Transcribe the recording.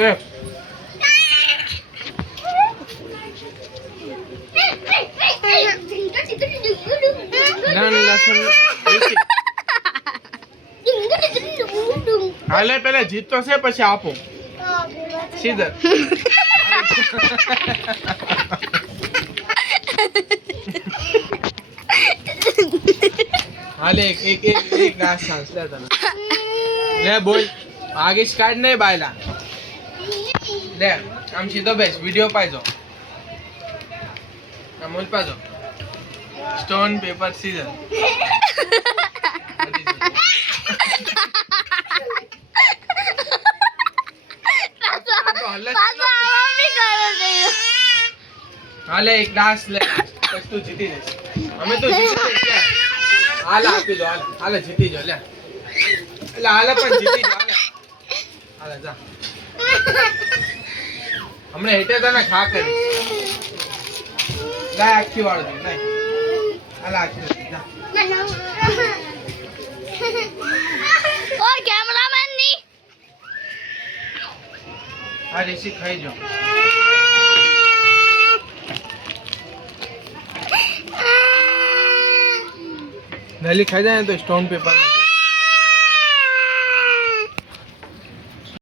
એક હાલે પેલા જીતતો છે પછી આપો સીધા હાલે એક ગ્લાસ सांस ले तने ले बोल आगे स्टार्ट नहीं बायला ले हम सीधो बेस वीडियो पाइजो अमोल पाइजो स्टोन पेपर सीजर हाले एक ग्लास ले बस तू जीती दे हमें तो जीती दे हाला आपी दो हाला जीती जो ले એટલે હાલે પણ જીતી જો હાલે જા હમણે હેટે તને ખા કરી લા આખી વાળ દે નહીં હાલા આખી જા ઓ કેમેરામેન ની આ રેસી ખાઈ જો नली खा जाए तो स्टोन पेपर